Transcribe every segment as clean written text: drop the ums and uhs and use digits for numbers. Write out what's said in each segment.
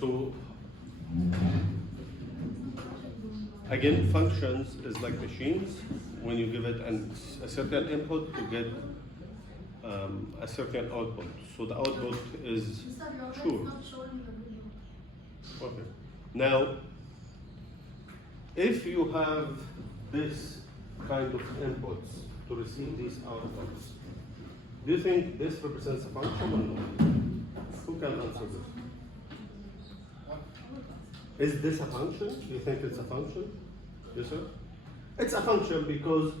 So again, functions is like machines. When you give it a certain input to get a certain output. So the output is sure. Okay. Now, if you have this kind of inputs to receive these outputs, do you think this represents a function or not? Who can answer this? Is this a function? Do you think it's a function? Yes, sir? It's a function because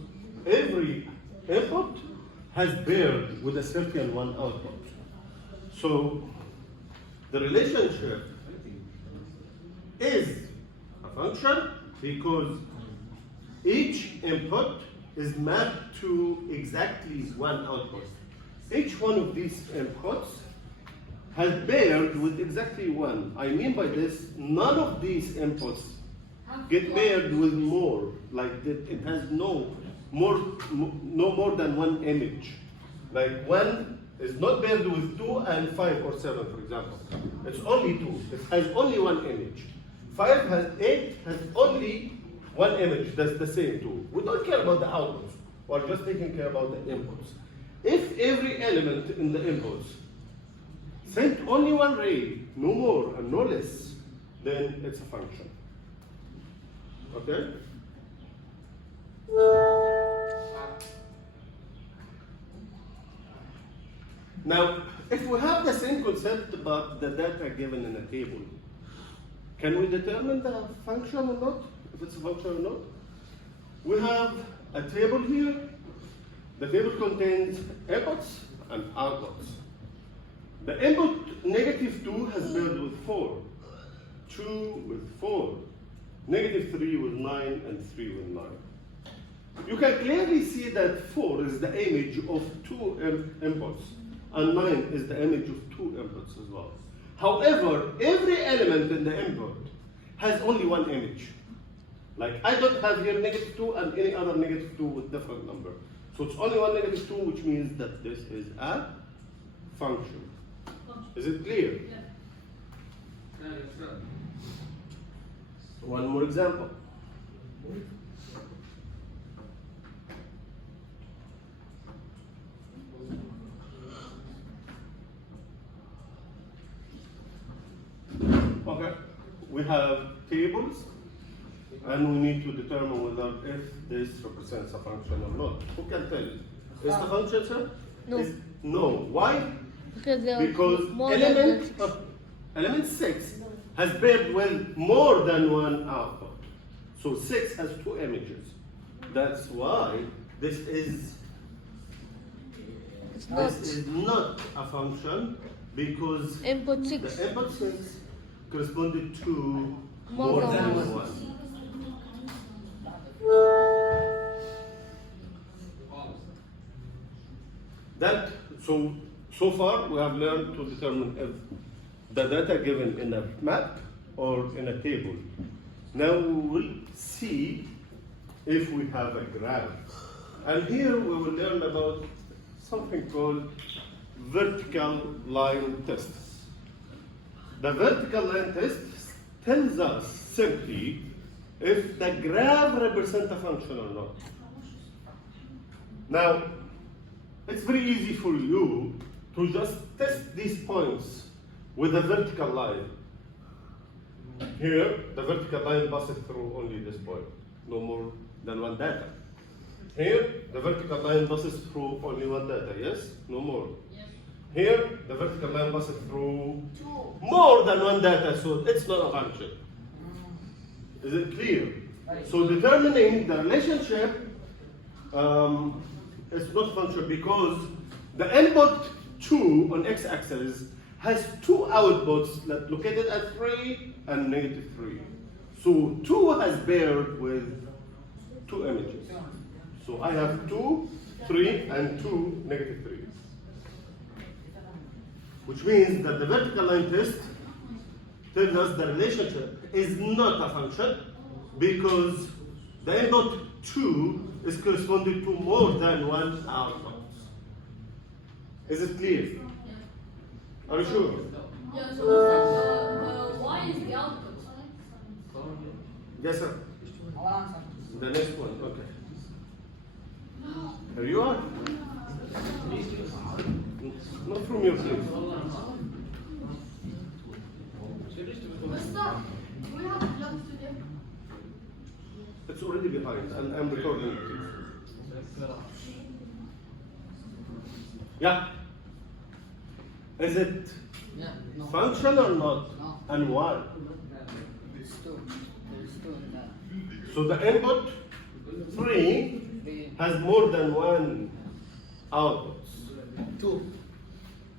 every input has paired with a certain one output. So the relationship is a function because each input is mapped to exactly one output. Each one of these inputs has paired with exactly one. I mean by this, none of these inputs get paired with more, like it has no more than one image. Like 1 is not paired with 2 and 5 or 7, for example. It's only 2. It has only one image. 8 has only one image. That's the same 2. We don't care about the outputs. We're just taking care about the inputs. If every element in the inputs sent only one ray, no more and no less, then it's a function. Okay? Now, if we have the same concept about the data given in a table, can we determine the function or not? If it's a function or not? We have a table here. The table contains inputs and outputs. The input -2 has paired with 4, 2 with 4, -3 with 9, and 3 with 9. You can clearly see that 4 is the image of 2 inputs, and 9 is the image of 2 inputs as well. However, every element in the input has only one image. Like I don't have here -2 and any other -2 with different number. So it's only one -2, which means that this is a function. Is it clear? Yeah. Yes, sir. One more example. Okay, we have tables, and we need to determine whether if this represents a function or not. Who can tell? Is the function, sir? No. No. Why? Because element 6 has paired with more than one output. So 6 has 2 images. That's why this is not a function, because Input 6. the input 6 corresponded to More than one. one. That so far we have learned to determine if the data given in a map or in a table. Now we will see if we have a graph. And here we will learn about something called vertical line tests. The vertical line test tells us simply if the graph represents a function or not. Now, it's very easy for you to just test these points with a vertical line. Here, the vertical line passes through only this point, no more than one data. Here, the vertical line passes through only one data, yes? No more. Yes. Here, the vertical line passes through more than one data, so it's not a function. Is it clear? So determining the relationship is not a function because the input 2 on x-axis has 2 outputs that located at 3 and -3. So 2 has paired with 2 images. So I have 2, 3, and 2, -3. Which means that the vertical line test tells us the relationship is not a function because the input 2 is corresponding to more than one output. Is it clear? Are you sure? Yeah, so why Yes, sir. Our answer. The next one. Okay. Here you are. Not from your place. Stop. We have lunch today. It's already behind, and I'm recording it. Yeah. Is it Yeah. No. function or not? No. And why? It's two. There's two in there. So the input 3 Three. has more than one output. Two.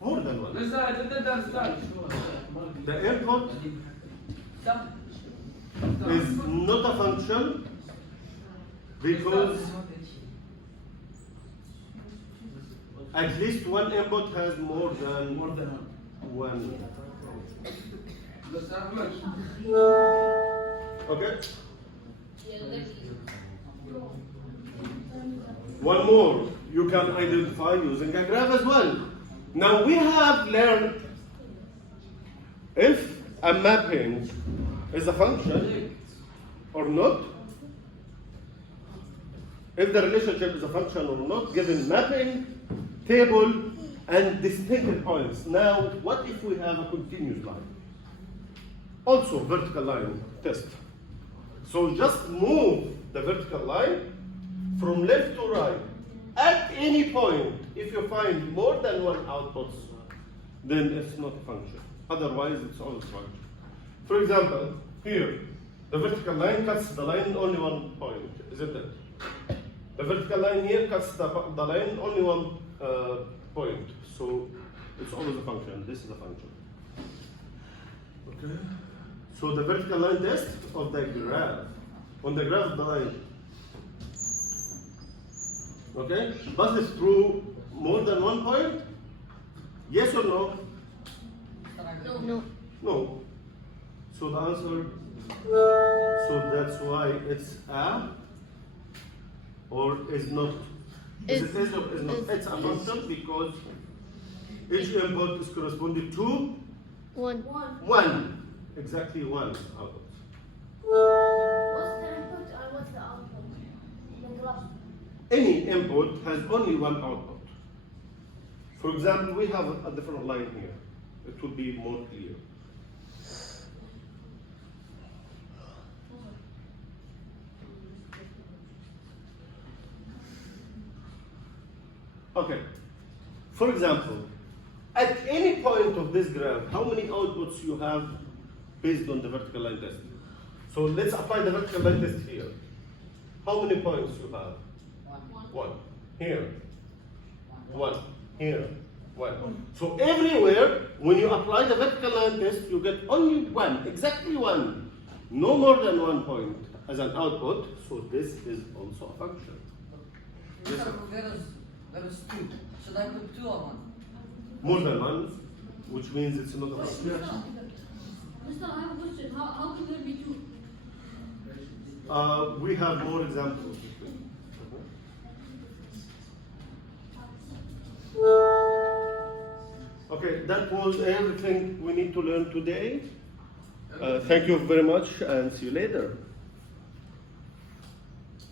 More than one. Mister, I didn't understand. The input Stop. is not a function because at least one input has more than one. Mister Ahmed. Okay? One more. You can identify using a graph as well. Now we have learned if a mapping is a function or not, if the relationship is a function or not, given mapping, table, and distinctive points. Now, what if we have a continuous line? Also, vertical line test. So just move the vertical line from left to right. At any point, if you find more than one outputs, then it's not a function. Otherwise, it's always function. For example, here, the vertical line cuts the line only one point, isn't it? The vertical line here cuts the line only one point. So it's always a function. This is a function. Okay. So the vertical line test of the graph, on the graph of the line. Okay? But it's true more than one point? Yes or no? No. No. So the answer, so that's why it's a or is not. Is it is or is not? It's a function because each input is corresponding to One. one. Exactly one output. What's the input and what's the output? The graph. Any input has only one output. For example, we have a different line here. It will be more clear. Okay. For example, at any point of this graph, how many outputs you have based on the vertical line test? So let's apply the vertical line test here. How many points you have? One. Here. One. Here. One. So everywhere, when you apply the vertical line test, you get only one, exactly one. No more than 1 point as an output. So this is also a function. Yes, sir. There is two. Should I put two or one? More than one, which means it's not a function. Mister, I have a question. How can there be two? We have more examples. Okay, that was everything we need to learn today. Thank you very much and see you later.